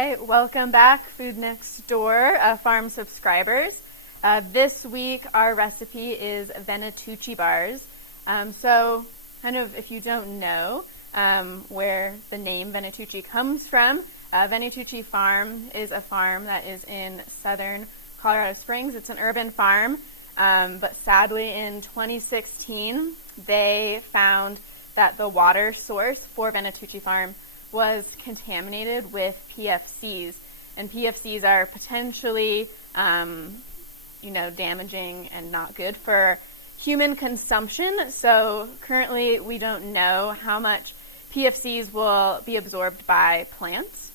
right, welcome back, Food Next Door farm subscribers. This week our recipe is Venetucci bars. So kind of if you don't know where the name Venetucci comes from, Venetucci Farm is a farm that is in southern Colorado Springs. It's an urban farm, but sadly in 2016 they found that the water source for Venetucci Farm was contaminated with PFCs, and PFCs are potentially, damaging and not good for human consumption. So currently we don't know how much PFCs will be absorbed by plants.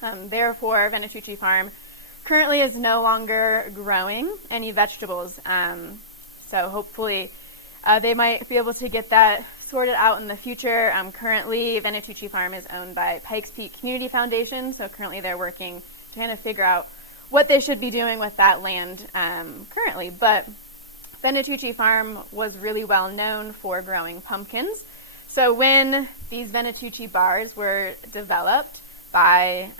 Therefore, Venetucci Farm currently is no longer growing any vegetables. So hopefully they might be able to get that sorted out in the future. Currently, Venetucci Farm is owned by Pikes Peak Community Foundation, so currently they're working to kind of figure out what they should be doing with that land currently. But Venetucci Farm was really well known for growing pumpkins. So when these Venetucci bars were developed by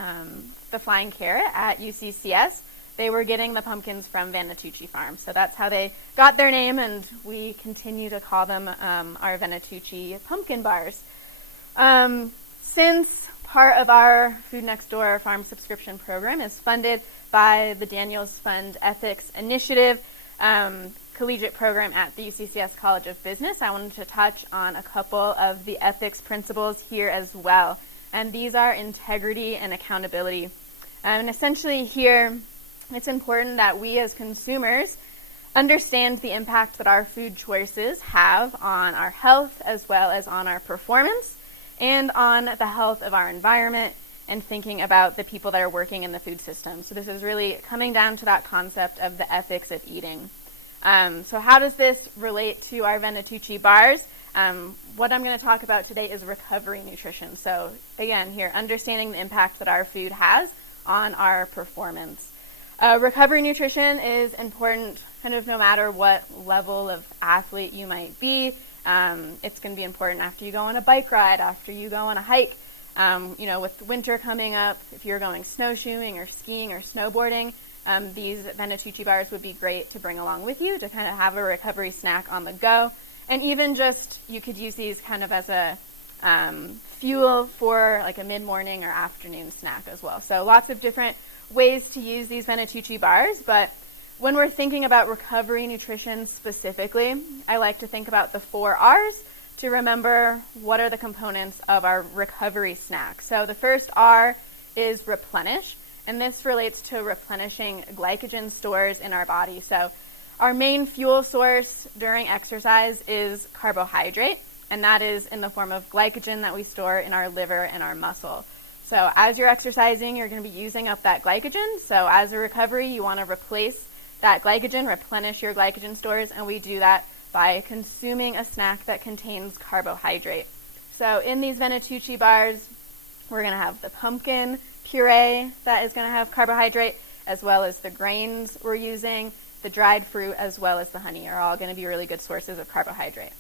the Flying Carrot at UCCS, they were getting the pumpkins from Venetucci Farm. So that's how they got their name, and we continue to call them our Venetucci Pumpkin bars. Since part of our Food Next Door farm subscription program is funded by the Daniels Fund Ethics Initiative collegiate program at the UCCS College of Business, I wanted to touch on a couple of the ethics principles here as well. And these are integrity and accountability. And essentially here, it's important that we as consumers understand the impact that our food choices have on our health as well as on our performance and on the health of our environment and thinking about the people that are working in the food system. So this is really coming down to that concept of the ethics of eating. So how does this relate to our Venetucci bars? What I'm going to talk about today is recovery nutrition. So again, here, understanding the impact that our food has on our performance. Recovery nutrition is important kind of no matter what level of athlete you might be. It's going to be important after you go on a bike ride, after you go on a hike. With winter coming up, if you're going snowshoeing or skiing or snowboarding, these Venetucci bars would be great to bring along with you to kind of have a recovery snack on the go. And even just, you could use these kind of as a fuel for like a mid-morning or afternoon snack as well. So lots of different ways to use these Venetucci bars, but when we're thinking about recovery nutrition specifically, I like to think about the 4 R's to remember what are the components of our recovery snack. So the first R is replenish, and this relates to replenishing glycogen stores in our body. So our main fuel source during exercise is carbohydrate, and that is in the form of glycogen that we store in our liver and our muscle. So as you're exercising, you're going to be using up that glycogen. So as a recovery, you want to replace that glycogen, replenish your glycogen stores, and we do that by consuming a snack that contains carbohydrate. So in these Venetucci bars, we're going to have the pumpkin puree that is going to have carbohydrate, as well as the grains we're using, the dried fruit, as well as the honey are all going to be really good sources of carbohydrate.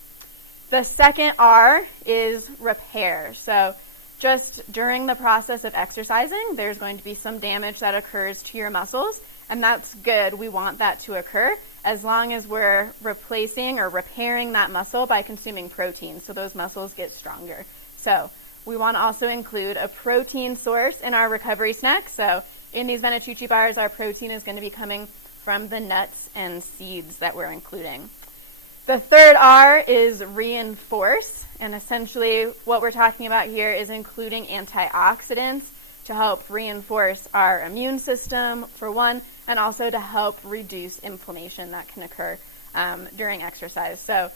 The second R is repair. So just during the process of exercising, there's going to be some damage that occurs to your muscles, and that's good. We want that to occur as long as we're replacing or repairing that muscle by consuming protein, so those muscles get stronger. So we want to also include a protein source in our recovery snack. So in these Venetucci bars, our protein is going to be coming from the nuts and seeds that we're including. The third R is reinforce, and essentially what we're talking about here is including antioxidants to help reinforce our immune system, for one, and also to help reduce inflammation that can occur during exercise. So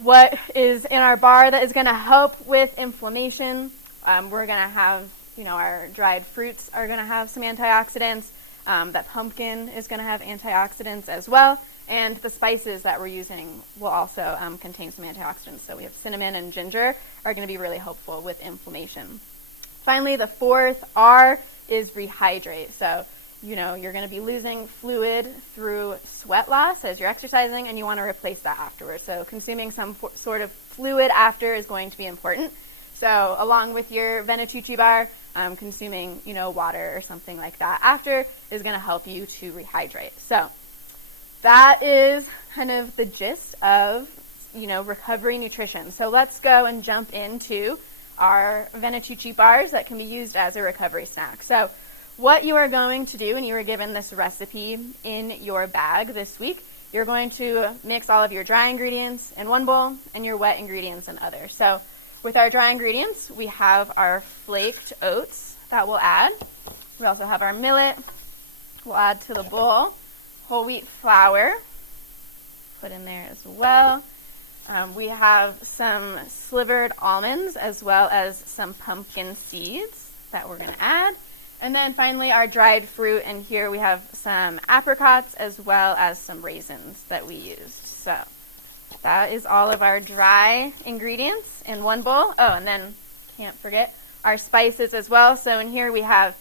what is in our bar that is going to help with inflammation? We're going to have, our dried fruits are going to have some antioxidants. That pumpkin is going to have antioxidants as well. And the spices that we're using will also contain some antioxidants. So we have cinnamon and ginger are going to be really helpful with inflammation. Finally, the fourth R is rehydrate. So, you're going to be losing fluid through sweat loss as you're exercising, and you want to replace that afterwards. So consuming some sort of fluid after is going to be important. So along with your Venetucci bar, consuming, water or something like that after is going to help you to rehydrate. So that is kind of the gist of, recovery nutrition. So let's go and jump into our Venetucci bars that can be used as a recovery snack. So what you are going to do when you were given this recipe in your bag this week, you're going to mix all of your dry ingredients in one bowl and your wet ingredients in other. So with our dry ingredients, we have our flaked oats that we'll add. We also have our millet. We'll add to the bowl. Whole wheat flour, put in there as well. We have some slivered almonds as well as some pumpkin seeds that we're going to add. And then finally our dried fruit, and here we have some apricots as well as some raisins that we used. So that is all of our dry ingredients in one bowl. Oh, and then can't forget our spices as well. So in here we have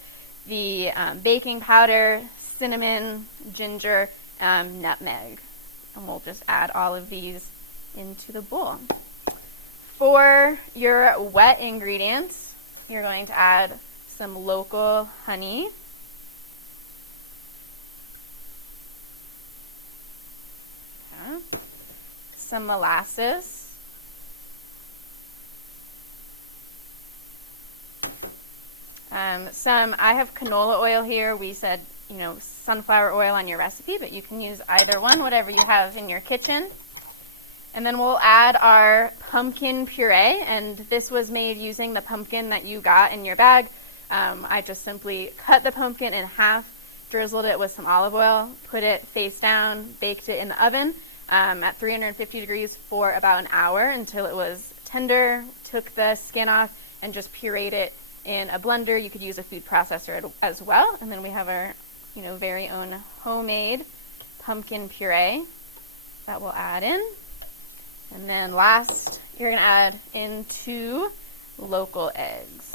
the baking powder, cinnamon, ginger, nutmeg. And we'll just add all of these into the bowl. For your wet ingredients, you're going to add some local honey. Okay. Some molasses. I have canola oil here. We said, sunflower oil on your recipe, but you can use either one, whatever you have in your kitchen. And then we'll add our pumpkin puree, and this was made using the pumpkin that you got in your bag. I just simply cut the pumpkin in half, drizzled it with some olive oil, put it face down, baked it in the oven at 350 degrees for about an hour until it was tender, took the skin off, and just pureed it in a blender. You could use a food processor as well. And then we have our, very own homemade pumpkin puree that we'll add in. And then last, you're going to add in 2 local eggs.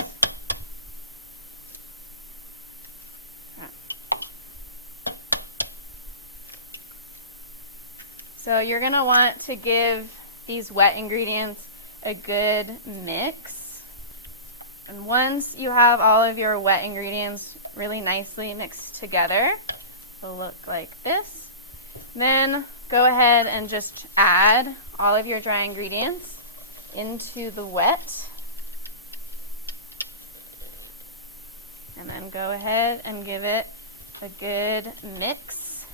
So you're going to want to give these wet ingredients a good mix. And once you have all of your wet ingredients really nicely mixed together, it'll look like this. Then go ahead and just add all of your dry ingredients into the wet. And then go ahead and give it a good mix.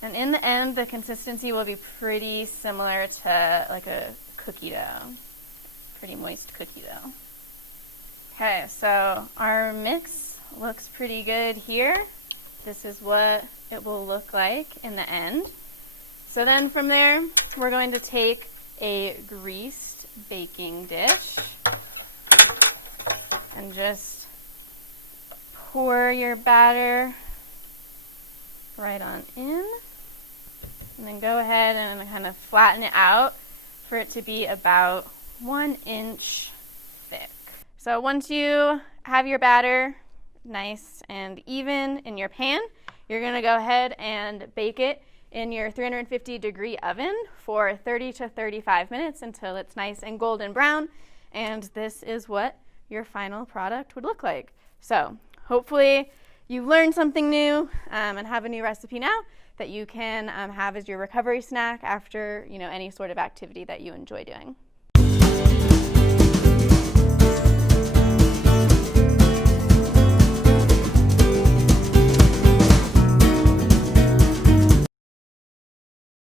And in the end, the consistency will be pretty similar to like a cookie dough, pretty moist cookie dough. Okay, so our mix looks pretty good here. This is what it will look like in the end. So then from there, we're going to take a greased baking dish and just pour your batter right on in. And then go ahead and kind of flatten it out for it to be about 1 inch thick. So once you have your batter nice and even in your pan, you're going to go ahead and bake it in your 350 degree oven for 30 to 35 minutes until it's nice and golden brown. And this is what your final product would look like. So hopefully you learned something new and have a new recipe now that you can have as your recovery snack after any sort of activity that you enjoy doing.